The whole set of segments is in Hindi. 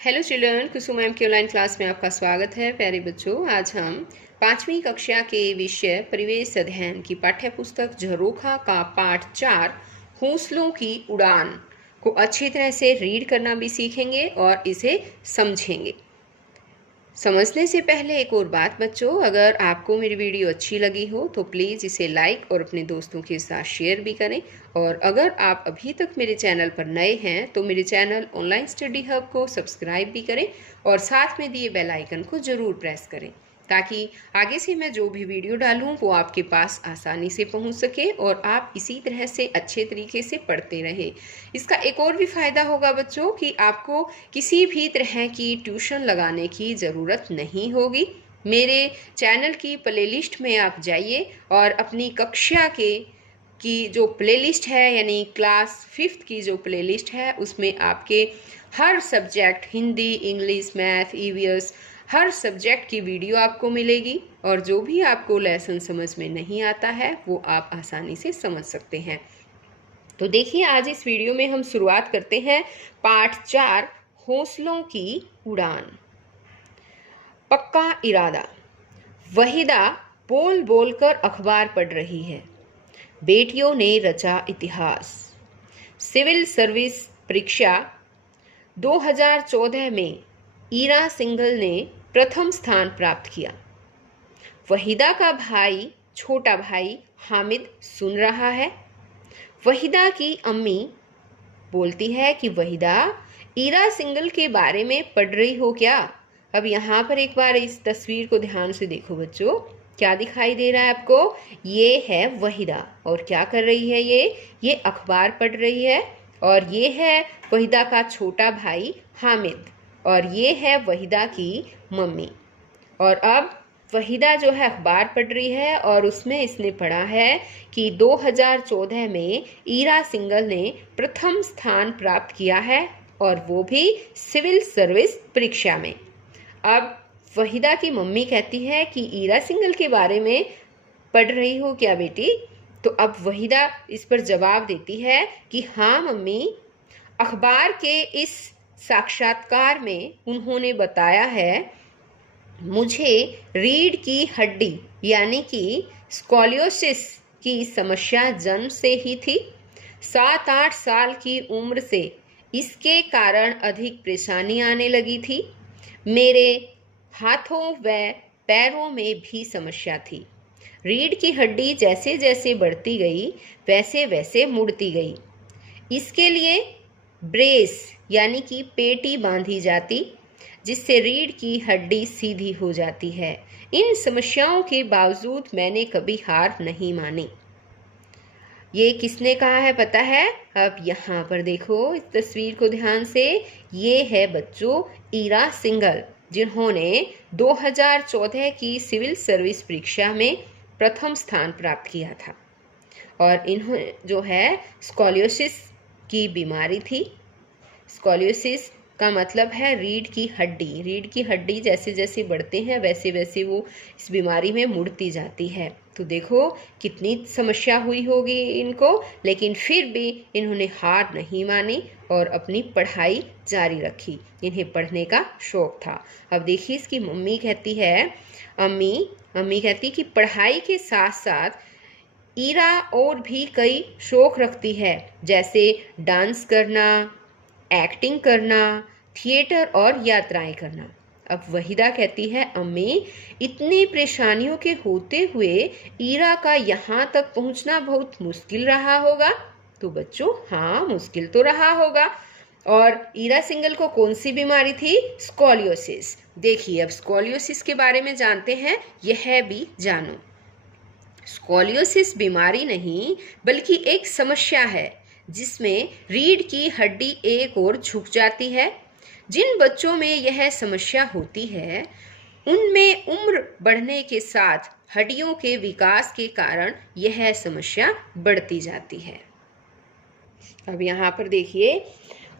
हेलो चिल्ड्रन, कुसुम मैम की ऑनलाइन क्लास में आपका स्वागत है। प्यारे बच्चों, आज हम 5वीं कक्षा के विषय परिवेश अध्ययन की पाठ्य पुस्तक झरोखा का पाठ 4 हौसलों की उड़ान को अच्छी तरह से रीड करना भी सीखेंगे और इसे समझेंगे। समझने से पहले एक और बात बच्चों, अगर आपको मेरी वीडियो अच्छी लगी हो तो प्लीज़ इसे लाइक और अपने दोस्तों के साथ शेयर भी करें। और अगर आप अभी तक मेरे चैनल पर नए हैं तो मेरे चैनल ऑनलाइन स्टडी हब को सब्सक्राइब भी करें और साथ में दिए बेल आइकन को ज़रूर प्रेस करें ताकि आगे से मैं जो भी वीडियो डालूं वो आपके पास आसानी से पहुंच सके और आप इसी तरह से अच्छे तरीके से पढ़ते रहे। इसका एक और भी फ़ायदा होगा बच्चों कि आपको किसी भी तरह की ट्यूशन लगाने की ज़रूरत नहीं होगी। मेरे चैनल की प्लेलिस्ट में आप जाइए और अपनी कक्षा की जो प्लेलिस्ट है यानी क्लास 5th की जो प्लेलिस्ट है उसमें आपके हर subject Hindi, English, math, EVS हर सब्जेक्ट की वीडियो आपको मिलेगी और जो भी आपको लेसन समझ में नहीं आता है वो आप आसानी से समझ सकते हैं। तो देखिए, आज इस वीडियो में हम शुरुआत करते हैं पाठ 4 हौसलों की उड़ान। पक्का इरादा। वहीदा बोल बोल कर अखबार पढ़ रही है। बेटियों ने रचा इतिहास। सिविल सर्विस परीक्षा 2014 में ईरा सिंघल ने प्रथम स्थान प्राप्त किया। वहीदा का भाई, छोटा भाई हामिद सुन रहा है। वहीदा की अम्मी बोलती है कि वहीदा, ईरा सिंघल के बारे में पढ़ रही हो क्या? अब यहाँ पर एक बार इस तस्वीर को ध्यान से देखो बच्चों, क्या दिखाई दे रहा है आपको? ये है वहीदा और क्या कर रही है ये अखबार पढ़ रही है। और ये है वहीदा का छोटा भाई हामिद और ये है वहीदा की मम्मी। और अब वहीदा जो है अखबार पढ़ रही है और उसमें इसने पढ़ा है कि 2014 में ईरा सिंघल ने प्रथम स्थान प्राप्त किया है और वो भी सिविल सर्विस परीक्षा में। अब वहीदा की मम्मी कहती है कि ईरा सिंघल के बारे में पढ़ रही हो क्या बेटी? तो अब वहीदा इस पर जवाब देती है कि हाँ मम्मी, अखबार के इस साक्षात्कार में उन्होंने बताया है मुझे रीढ़ की हड्डी यानी कि स्कॉलियोसिस की समस्या जन्म से ही थी। 7-8 साल की उम्र से इसके कारण अधिक परेशानी आने लगी थी। मेरे हाथों व पैरों में भी समस्या थी। रीढ़ की हड्डी जैसे जैसे बढ़ती गई वैसे वैसे मुड़ती गई। इसके लिए ब्रेस यानी कि पेटी बांधी जाती जिससे रीढ़ की हड्डी सीधी हो जाती है। इन समस्याओं के बावजूद मैंने कभी हार नहीं मानी। ये किसने कहा है पता है? अब यहाँ पर देखो इस तस्वीर को ध्यान से, ये है बच्चों ईरा सिंघल जिन्होंने 2014 की सिविल सर्विस परीक्षा में प्रथम स्थान प्राप्त किया था। और इन्होंने जो है स्कॉलियोसिस की बीमारी थी। स्कॉलियोसिस का मतलब है रीढ़ की हड्डी। रीढ़ की हड्डी जैसे जैसे बढ़ते हैं वैसे वैसे वो इस बीमारी में मुड़ती जाती है। तो देखो कितनी समस्या हुई होगी इनको, लेकिन फिर भी इन्होंने हार नहीं मानी और अपनी पढ़ाई जारी रखी। इन्हें पढ़ने का शौक था। अब देखिए इसकी मम्मी कहती है, अम्मी कहती कि पढ़ाई के साथ साथ ईरा और भी कई शौक रखती है, जैसे डांस करना, एक्टिंग करना, थिएटर और यात्राएं करना। अब वहीदा कहती है, अम्मी इतनी परेशानियों के होते हुए ईरा का यहाँ तक पहुँचना बहुत मुश्किल रहा होगा। तो बच्चों हाँ, मुश्किल तो रहा होगा। और ईरा सिंघल को कौन सी बीमारी थी? स्कॉलियोसिस। देखिए अब स्कॉलियोसिस के बारे में जानते हैं, यह भी जानो। स्कॉलियोसिस बीमारी नहीं बल्कि एक समस्या है जिसमें रीढ़ की हड्डी एक ओर झुक जाती है। जिन बच्चों में यह समस्या होती है उनमें उम्र बढ़ने के साथ हड्डियों के विकास के कारण यह समस्या बढ़ती जाती है। अब यहाँ पर देखिए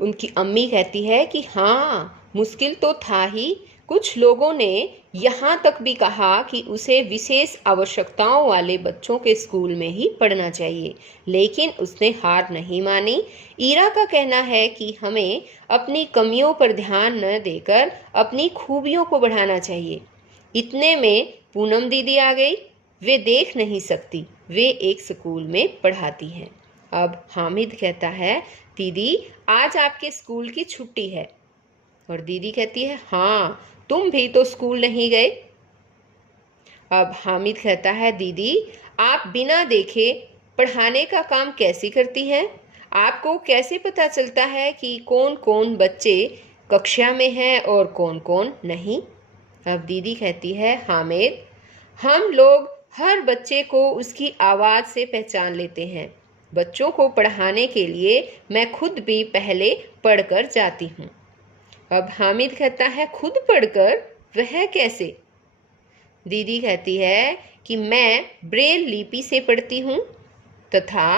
उनकी अम्मी कहती है कि हाँ, मुश्किल तो था ही, कुछ लोगों ने यहाँ तक भी कहा कि उसे विशेष आवश्यकताओं वाले बच्चों के स्कूल में ही पढ़ना चाहिए, लेकिन उसने हार नहीं मानी। ईरा का कहना है कि हमें अपनी कमियों पर ध्यान न देकर अपनी खूबियों को बढ़ाना चाहिए। इतने में पूनम दीदी आ गई। वे देख नहीं सकती, वे एक स्कूल में पढ़ाती हैं। अब हामिद कहता है, दीदी आज आपके स्कूल की छुट्टी है। और दीदी कहती है, हाँ, तुम भी तो स्कूल नहीं गए। अब हामिद कहता है, दीदी आप बिना देखे पढ़ाने का काम कैसे करती हैं? आपको कैसे पता चलता है कि कौन कौन बच्चे कक्षा में हैं और कौन कौन नहीं? अब दीदी कहती है, हामिद, हम लोग हर बच्चे को उसकी आवाज़ से पहचान लेते हैं। बच्चों को पढ़ाने के लिए मैं खुद भी पहले पढ़कर जाती हूँ। अब हामिद कहता है, खुद पढ़कर? वह कैसे? दीदी कहती है कि मैं ब्रेल लिपि से पढ़ती हूँ तथा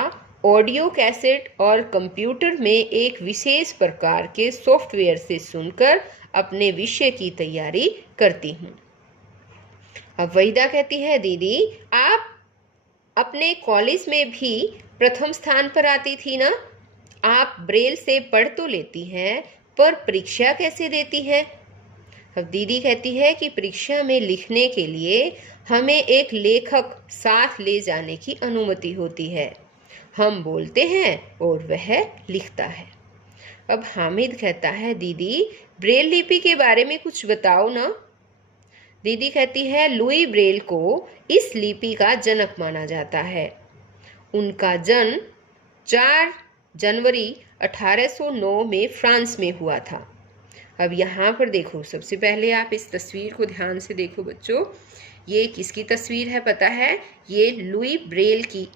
ऑडियो कैसेट और कंप्यूटर में एक विशेष प्रकार के सॉफ्टवेयर से सुनकर अपने विषय की तैयारी करती हूँ। अब वहीदा कहती है, दीदी आप अपने कॉलेज में भी प्रथम स्थान पर आती थी ना? आप ब्रेल से पढ़ तो लेती हैं, पर परीक्षा कैसे देती है? अब दीदी कहती है कि परीक्षा में लिखने के लिए हमें एक लेखक साथ ले जाने की अनुमति होती है। हम बोलते हैं और वह लिखता है। अब हामिद कहता है, दीदी ब्रेल लिपि के बारे में कुछ बताओ ना। दीदी कहती है, लुई ब्रेल को इस लिपि का जनक माना जाता है। उनका जन्म 4 जनवरी 1809 में फ्रांस में हुआ था। अब यहाँ पर देखो, सबसे पहले आप इस तस्वीर को ध्यान से देखो बच्चों। ये किसकी तस्वीर है पता है? ये लुई ब्रेल की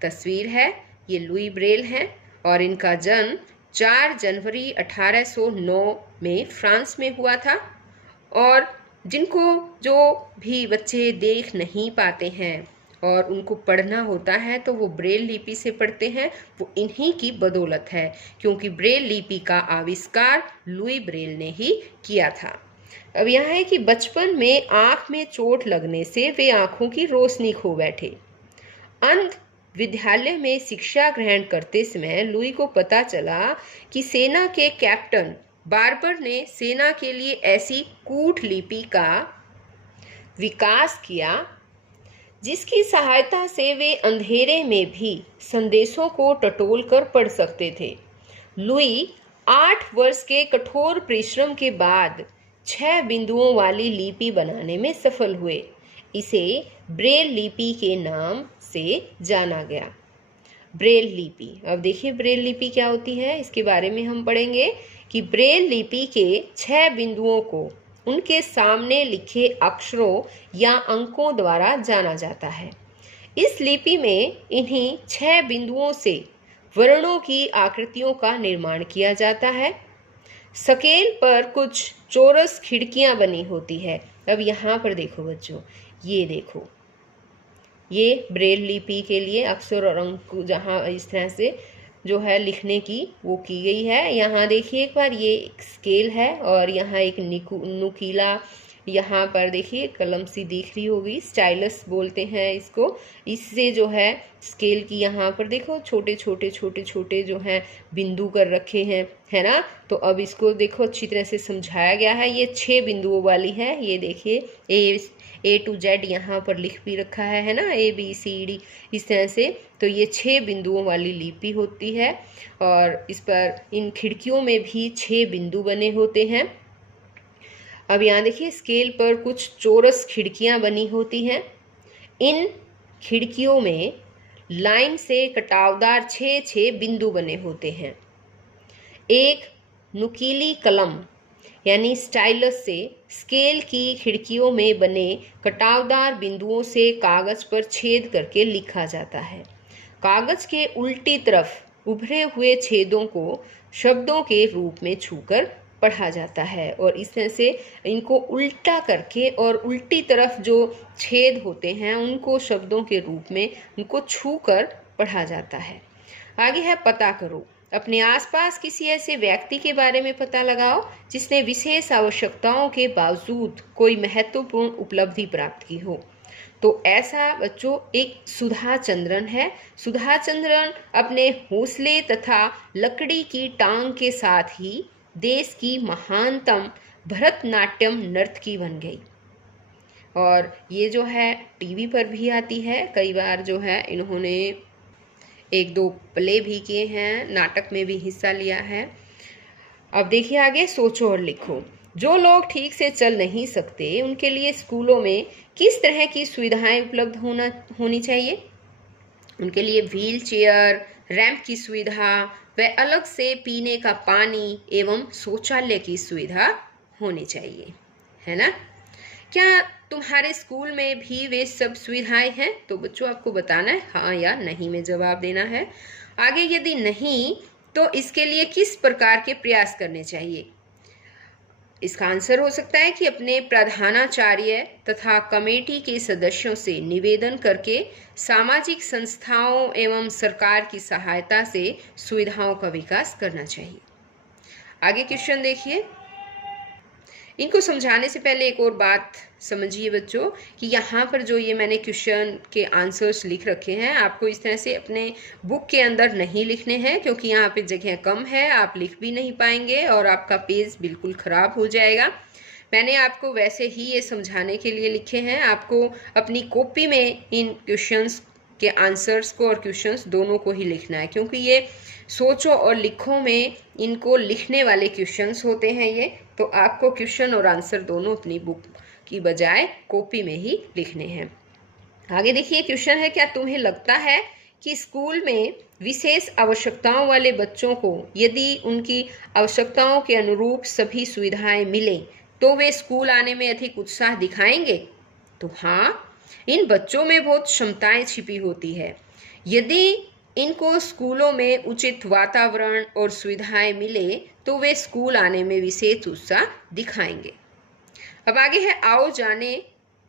तस्वीर है। ये लुई ब्रेल हैं और इनका जन्म 4 जनवरी 1809 में फ्रांस में हुआ था। और जिनको जो भी बच्चे देख नहीं पाते हैं और उनको पढ़ना होता है तो वो ब्रेल लिपि से पढ़ते हैं, वो इन्हीं की बदौलत है, क्योंकि ब्रेल लिपि का आविष्कार लुई ब्रेल ने ही किया था। अब यह है कि बचपन में आँख में चोट लगने से वे आँखों की रोशनी खो बैठे। अंत विद्यालय में शिक्षा ग्रहण करते समय लुई को पता चला कि सेना के कैप्टन बार्बर ने सेना के लिए ऐसी कूट लिपि का विकास किया जिसकी सहायता से वे अंधेरे में भी संदेशों को टटोल कर पढ़ सकते थे। लुई 8 वर्ष के कठोर परिश्रम के बाद 6 बिंदुओं वाली लिपि बनाने में सफल हुए। इसे ब्रेल लिपि के नाम से जाना गया। ब्रेल लिपि, अब देखिए ब्रेल लिपि क्या होती है, इसके बारे में हम पढ़ेंगे कि ब्रेल लिपि के 6 बिंदुओं को उनके सामने लिखे अक्षरों या अंकों द्वारा जाना जाता है। इस लिपि में इन्हीं 6 बिंदुओं से वर्णों की आकृतियों का निर्माण किया जाता है। स्केल पर कुछ चौरस खिड़कियां बनी होती है। अब यहाँ पर देखो बच्चों, ये देखो, ये ब्रेल लिपि के लिए अक्षर और अंक जहाँ इस तरह से जो है लिखने की वो की गई है। यहाँ देखिए एक बार, ये एक स्केल है और यहाँ एक नुकीला, यहाँ पर देखिए कलम सी दिख रही होगी, स्टाइलस बोलते हैं इसको। इससे जो है स्केल की यहाँ पर देखो छोटे छोटे जो हैं बिंदु कर रखे हैं, है ना। तो अब इसको देखो अच्छी तरह से समझाया गया है। ये 6 बिंदुओं वाली है। ये देखिए A to Z यहाँ पर लिख भी रखा है ना, ABCD इस तरह से। तो ये 6 बिंदुओं वाली लिपि होती है और इस पर इन खिड़कियों में भी 6 बिंदु बने होते हैं। अब यहाँ देखिए स्केल पर कुछ चौरस खिड़कियाँ बनी होती हैं। इन खिड़कियों में लाइन से कटावदार 6 बिंदु बने होते हैं। एक नुकीली कलम यानी स्टाइलस से स्केल की खिड़कियों में बने कटावदार बिंदुओं से कागज पर छेद करके लिखा जाता है। कागज के उल्टी तरफ उभरे हुए छेदों को शब्दों के रूप में छूकर पढ़ा जाता है और इस तरह से इनको उल्टा करके और उल्टी तरफ जो छेद होते हैं उनको शब्दों के रूप में उनको छूकर पढ़ा जाता है। आगे है पता करो। अपने आसपास किसी ऐसे व्यक्ति के बारे में पता लगाओ जिसने विशेष आवश्यकताओं के बावजूद कोई महत्वपूर्ण उपलब्धि प्राप्त की हो। तो ऐसा बच्चों एक सुधा चंद्रन है। सुधा चंद्रन अपने हौसले तथा लकड़ी की टांग के साथ ही देश की महानतम भरतनाट्यम नर्तकी बन गई। और ये जो है टीवी पर भी आती है, कई बार जो है इन्होंने 1-2 प्ले भी किए हैं, नाटक में भी हिस्सा लिया है। अब देखिए आगे, सोचो और लिखो। जो लोग ठीक से चल नहीं सकते उनके लिए स्कूलों में किस तरह की सुविधाएं उपलब्ध होनी चाहिए? उनके लिए व्हील चेयर, रैंप की सुविधा व अलग से पीने का पानी एवं शौचालय की सुविधा होनी चाहिए, है ना? क्या तुम्हारे स्कूल में भी वे सब सुविधाएं हैं? तो बच्चों आपको बताना है हाँ या नहीं में जवाब देना है। आगे यदि नहीं तो इसके लिए किस प्रकार के प्रयास करने चाहिए? इसका आंसर हो सकता है कि अपने प्रधानाचार्य तथा कमेटी के सदस्यों से निवेदन करके सामाजिक संस्थाओं एवं सरकार की सहायता से सुविधाओं का विकास करना चाहिए। आगे क्वेश्चन देखिए। इनको समझाने से पहले एक और बात समझिए बच्चों कि यहाँ पर जो ये मैंने क्वेश्चन के आंसर्स लिख रखे हैं, आपको इस तरह से अपने बुक के अंदर नहीं लिखने हैं, क्योंकि यहाँ पे जगह कम है, आप लिख भी नहीं पाएंगे और आपका पेज बिल्कुल ख़राब हो जाएगा। मैंने आपको वैसे ही ये समझाने के लिए लिखे हैं। आपको अपनी कॉपी में इन क्वेश्चंस के आंसर्स को और क्वेश्चंस दोनों को ही लिखना है, क्योंकि ये सोचो और लिखो में इनको लिखने वाले क्वेश्चंस होते हैं ये। तो आपको क्वेश्चन और आंसर दोनों अपनी बुक की बजाय कॉपी में ही लिखने हैं। आगे देखिए क्वेश्चन है, क्या तुम्हें लगता है कि स्कूल में विशेष आवश्यकताओं वाले बच्चों को यदि उनकी आवश्यकताओं के अनुरूप सभी सुविधाएं मिलें तो वे स्कूल आने में अधिक उत्साह दिखाएंगे? तो हाँ, इन बच्चों में बहुत क्षमताएं छिपी होती है। यदि इनको स्कूलों में उचित वातावरण और सुविधाएं मिले तो वे स्कूल आने में विशेष उत्साह दिखाएंगे। अब आगे है, आओ जाने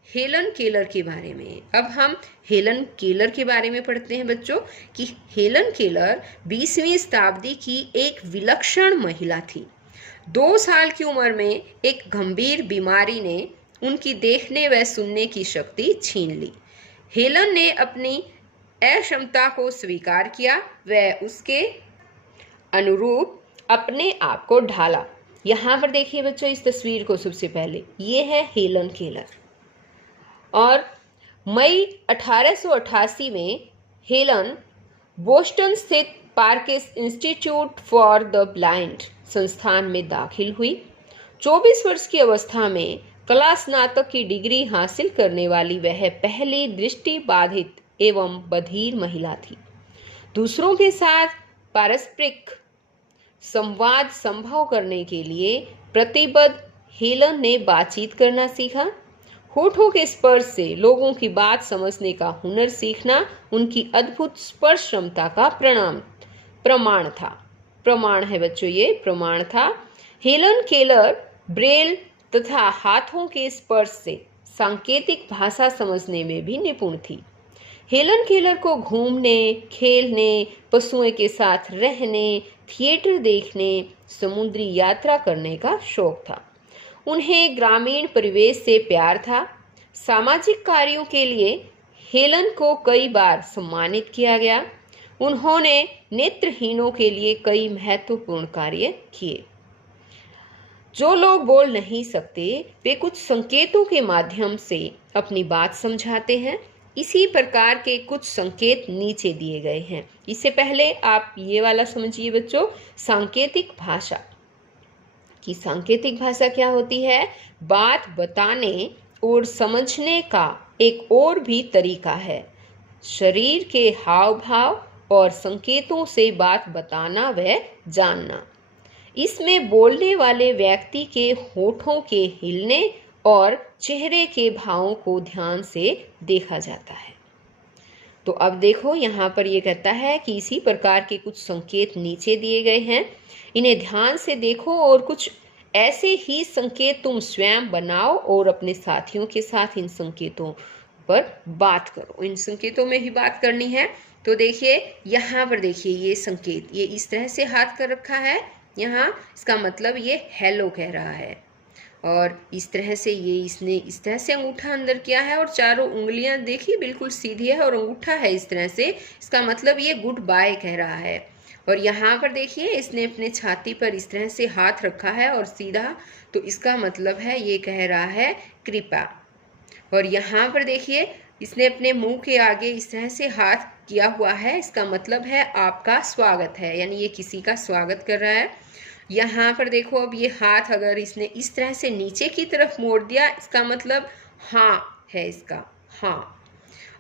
हेलन केलर के बारे में। अब हम हेलन केलर के बारे में पढ़ते हैं बच्चों कि हेलन केलर 20वीं शताब्दी की एक विलक्षण महिला थी। 2 साल की उम्र में एक गंभीर बीमारी ने उनकी देखने व सुनने की शक्ति छीन ली। हेलन ने अपनी अक्षमता को स्वीकार किया व उसके अनुरूप अपने आप को ढाला। यहाँ पर देखिए बच्चों इस तस्वीर को सबसे पहले, ये है हेलन केलर। और मई 1888 में हेलन बोस्टन स्थित पार्किस इंस्टीट्यूट फॉर द ब्लाइंड संस्थान में दाखिल हुई। 24 वर्ष की अवस्था में कला स्नातक की डिग्री हासिल करने वाली वह पहली दृष्टि बाधित एवं बधिर महिला थी। दूसरों के साथ पारस्परिक संवाद संभव करने के लिए प्रतिबद्ध हेलन ने बातचीत करना सीखा। होठों के स्पर्श से लोगों की बात समझने का हुनर सीखना उनकी अद्भुत स्पर्श क्षमता का प्रमाण है बच्चों, ये प्रमाण था। हेलन केलर ब्रेल तथा हाथों के स्पर्श से सांकेतिक भाषा समझने में भी निपुण थी। हेलन केलर को घूमने, खेलने, पशुओं के साथ रहने, थिएटर देखने, समुद्री यात्रा करने का शौक था। उन्हें ग्रामीण परिवेश से प्यार था। सामाजिक कार्यों के लिए हेलन को कई बार सम्मानित किया गया। उन्होंने नेत्रहीनों के लिए कई महत्वपूर्ण कार्य किए। जो लोग बोल नहीं सकते वे कुछ संकेतों के माध्यम से अपनी बात समझाते हैं। इसी प्रकार के कुछ संकेत नीचे दिए गए हैं। इससे पहले आप ये वाला समझिए बच्चों, सांकेतिक भाषा कि सांकेतिक भाषा क्या होती है? बात बताने और समझने का एक और भी तरीका है। शरीर के हाव भाव और संकेतों से बात बताना व जानना। इसमें बोलने वाले व्यक्ति के होठों के हिलने और चेहरे के भावों को ध्यान से देखा जाता है। तो अब देखो यहाँ पर ये कहता है कि इसी प्रकार के कुछ संकेत नीचे दिए गए हैं, इन्हें ध्यान से देखो और कुछ ऐसे ही संकेत तुम स्वयं बनाओ और अपने साथियों के साथ इन संकेतों पर बात करो। इन संकेतों में ही बात करनी है। तो देखिए यहाँ पर देखिए ये संकेत, ये इस तरह से हाथ कर रखा है यहाँ, इसका मतलब ये हेलो कह रहा है। और इस तरह से ये इसने इस तरह से अंगूठा अंदर किया है और चारों उंगलियां देखिए बिल्कुल सीधी है और अंगूठा है इस तरह से, इसका मतलब ये गुड बाय कह रहा है। और यहाँ पर देखिए इसने अपने छाती पर इस तरह से हाथ रखा है और सीधा, तो इसका मतलब है ये कह रहा है कृपा। और यहाँ पर देखिए इसने अपने मुंह के आगे इस तरह से हाथ किया हुआ है, इसका मतलब है आपका स्वागत है, यानी ये किसी का स्वागत कर रहा है। यहाँ पर देखो अब ये हाथ अगर इसने इस तरह से नीचे की तरफ मोड़ दिया, इसका मतलब हाँ है इसका, हाँ।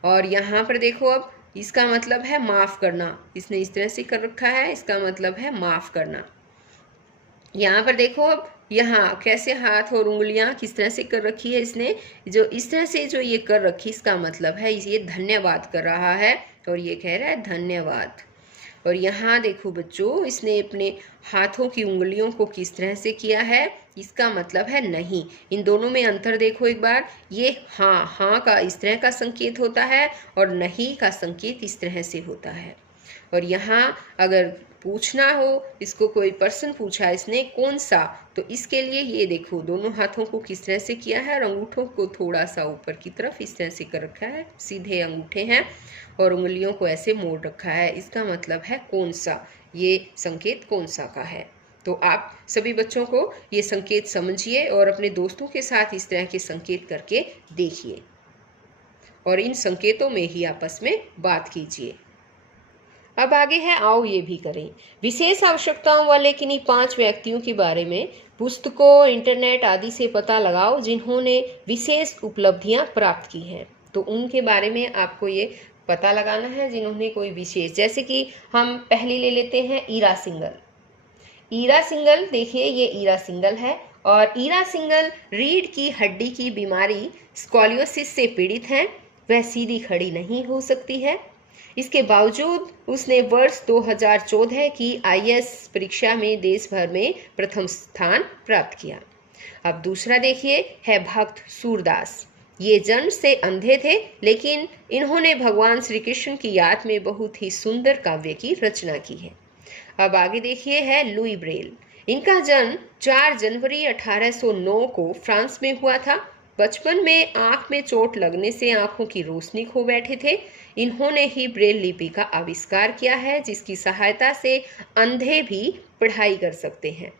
और यहाँ पर देखो अब इसका मतलब है माफ़ करना, इसने इस तरह से कर रखा है, इसका मतलब है माफ़ करना। यहाँ पर देखो अब यहाँ कैसे हाथ और उंगलियां किस तरह से कर रखी है इसने, जो इस तरह से जो ये कर रखी, इसका मतलब है ये धन्यवाद कर रहा है और ये कह रहा है धन्यवाद। और यहाँ देखो बच्चों इसने अपने हाथों की उंगलियों को किस तरह से किया है, इसका मतलब है नहीं। इन दोनों में अंतर देखो एक बार, ये हाँ, हाँ का इस तरह का संकेत होता है और नहीं का संकेत इस तरह से होता है। और यहाँ अगर पूछना हो, इसको कोई पर्सन पूछा इसने कौन सा, तो इसके लिए ये देखो दोनों हाथों को किस तरह से किया है और अंगूठों को थोड़ा सा ऊपर की तरफ इस तरह से कर रखा है, सीधे अंगूठे हैं और उंगलियों को ऐसे मोड़ रखा है, इसका मतलब है कौन सा, ये संकेत कौन सा का है। तो आप सभी बच्चों को ये संकेत समझिए और अपने दोस्तों के साथ इस तरह के संकेत करके देखिए और इन संकेतों में ही आपस में बात कीजिए। अब आगे है आओ ये भी करें। विशेष आवश्यकताओं वाले किन्हीं 5 व्यक्तियों के बारे में पुस्तकों, इंटरनेट आदि से पता लगाओ जिन्होंने विशेष उपलब्धियां प्राप्त की हैं। तो उनके बारे में आपको ये पता लगाना है जिन्होंने कोई विशेष, जैसे कि हम पहले ले लेते हैं ईरा सिंगल। ईरा सिंगल देखिए ये ईरा सिंगल है और ईरा सिंगल रीढ़ की हड्डी की बीमारी स्कॉलियोसिस से पीड़ित हैं। वह सीधी खड़ी नहीं हो सकती है। इसके बावजूद उसने वर्ष 2014 की IAS परीक्षा में देश भर में प्रथम स्थान प्राप्त किया। अब दूसरा देखिए है भक्त सूरदास। ये जन्म से अंधे थे लेकिन इन्होंने भगवान श्री कृष्ण की याद में बहुत ही सुंदर काव्य की रचना की है। अब आगे देखिए है लुई ब्रेल। इनका जन्म 4 जनवरी 1809 को फ्रांस में हुआ था। बचपन में आंख में चोट लगने से आंखों की रोशनी खो बैठे थे। इन्होंने ही ब्रेल लिपि का आविष्कार किया है जिसकी सहायता से अंधे भी पढ़ाई कर सकते हैं।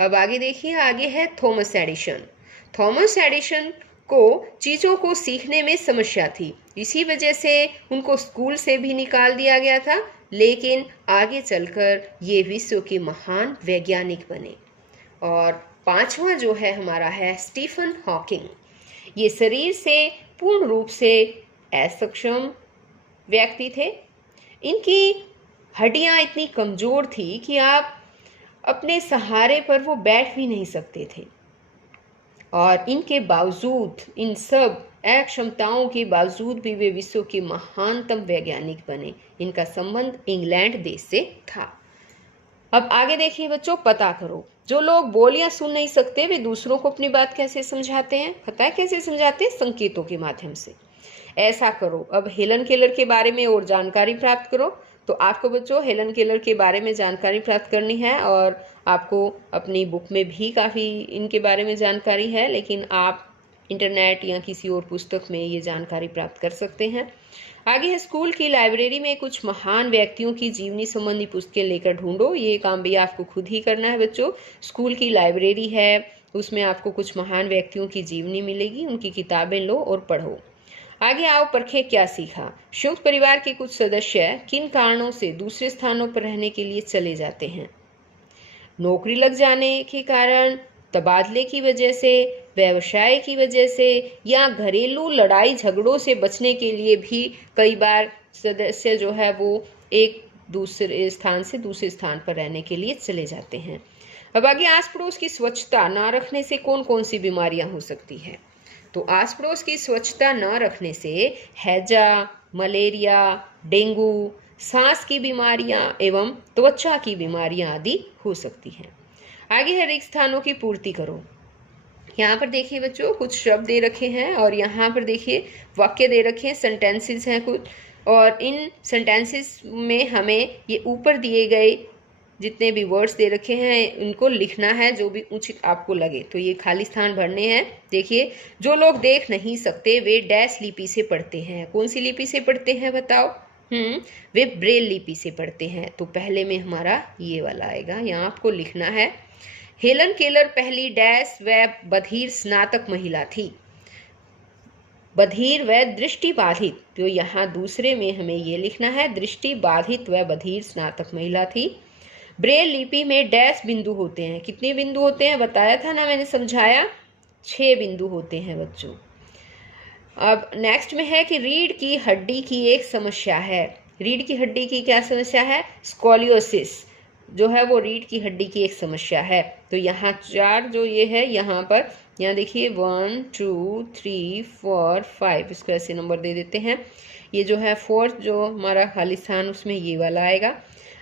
अब आगे देखिए, आगे है थॉमस एडिशन। थॉमस एडिशन को चीज़ों को सीखने में समस्या थी, इसी वजह से उनको स्कूल से भी निकाल दिया गया था, लेकिन आगे चलकर ये विश्व के महान वैज्ञानिक बने। और 5वां जो है हमारा है स्टीफन हॉकिंग। ये शरीर से पूर्ण रूप से असक्षम व्यक्ति थे। इनकी हड्डियां इतनी कमज़ोर थी कि आप अपने सहारे पर वो बैठ भी नहीं सकते थे और इनके बावजूद, इन सब अक्षमताओं के बावजूद भी वे विश्व के महानतम वैज्ञानिक बने। इनका संबंध इंग्लैंड देश से था। अब आगे देखिए बच्चों, पता करो जो लोग बोल या सुन नहीं सकते वे दूसरों को अपनी बात कैसे समझाते हैं। पता है कैसे समझाते हैं? संकेतों के माध्यम से। ऐसा करो। अब हेलन केलर के बारे में और जानकारी प्राप्त करो। तो आपको बच्चों हेलन केलर के बारे में जानकारी प्राप्त करनी है और आपको अपनी बुक में भी काफ़ी इनके बारे में जानकारी है, लेकिन आप इंटरनेट या किसी और पुस्तक में ये जानकारी प्राप्त कर सकते हैं। आगे है स्कूल की लाइब्रेरी में कुछ महान व्यक्तियों की जीवनी संबंधी पुस्तकें लेकर ढूंढो। ये काम भी आपको खुद ही करना है बच्चों। स्कूल की लाइब्रेरी है, उसमें आपको कुछ महान व्यक्तियों की जीवनी मिलेगी, उनकी किताबें लो और पढ़ो। आगे आओ परखे क्या सीखा। संयुक्त परिवार के कुछ सदस्य किन कारणों से दूसरे स्थानों पर रहने के लिए चले जाते हैं? नौकरी लग जाने के कारण, तबादले की वजह से, व्यवसाय की वजह से या घरेलू लड़ाई झगड़ों से बचने के लिए भी कई बार सदस्य जो है वो एक दूसरे स्थान से दूसरे स्थान पर रहने के लिए चले जाते हैं। अब आगे आस पड़ोस की स्वच्छता न रखने से कौन कौन सी बीमारियां हो सकती है? तो आस पड़ोस की स्वच्छता न रखने से हैजा, मलेरिया, डेंगू, सांस की बीमारियां एवं त्वचा की बीमारियां आदि हो सकती हैं। आगे है रिक्त स्थानों की पूर्ति करो। यहाँ पर देखिए बच्चों कुछ शब्द दे रखे हैं और यहाँ पर देखिए वाक्य दे रखे हैं, सेंटेंसेस हैं कुछ, और इन सेंटेंसेस में हमें ये ऊपर दिए गए जितने भी वर्ड्स दे रखे हैं उनको लिखना है जो भी उचित आपको लगे। तो ये खाली स्थान भरने हैं। देखिए, जो लोग देख नहीं सकते वे डैश लिपि से पढ़ते हैं। कौन सी लिपि से पढ़ते हैं बताओ? वे ब्रेल लिपि से पढ़ते हैं। तो पहले में हमारा ये वाला आएगा, यहाँ आपको लिखना है। हेलन केलर पहली डैश व बधिर स्नातक महिला थी। बधिर व दृष्टि बाधित, तो यहाँ दूसरे में हमें ये लिखना है, दृष्टि बाधित व बधिर स्नातक महिला थी। ब्रेल लिपि में डैश बिंदु होते हैं। कितने बिंदु होते हैं बताया था ना, मैंने समझाया, 6 बिंदु होते हैं बच्चों। अब नेक्स्ट में है कि रीढ़ की हड्डी की एक समस्या है। रीढ़ की हड्डी की क्या समस्या है? स्कोलियोसिस जो है वो रीढ़ की हड्डी की एक समस्या है। तो यहाँ 4 जो ये है, यहाँ पर यहाँ देखिए 1 2 3 4 5, इसको ऐसे नंबर दे देते हैं। ये जो है 4th जो हमारा खाली स्थान उसमें ये वाला आएगा।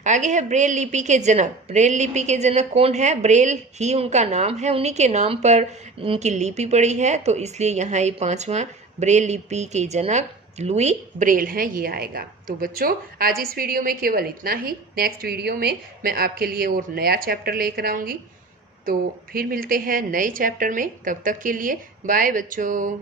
आगे है ब्रेल लिपि के जनक। ब्रेल लिपि के जनक कौन है? ब्रेल ही उनका नाम है, उन्हीं के नाम पर उनकी लिपि पड़ी है, तो इसलिए यहाँ ये 5वां ब्रेल लिपि के जनक लुई ब्रेल हैं, ये आएगा। तो बच्चों आज इस वीडियो में केवल इतना ही। नेक्स्ट वीडियो में मैं आपके लिए और नया चैप्टर लेकर आऊँगी। तो फिर मिलते हैं नए चैप्टर में, तब तक के लिए बाय बच्चों।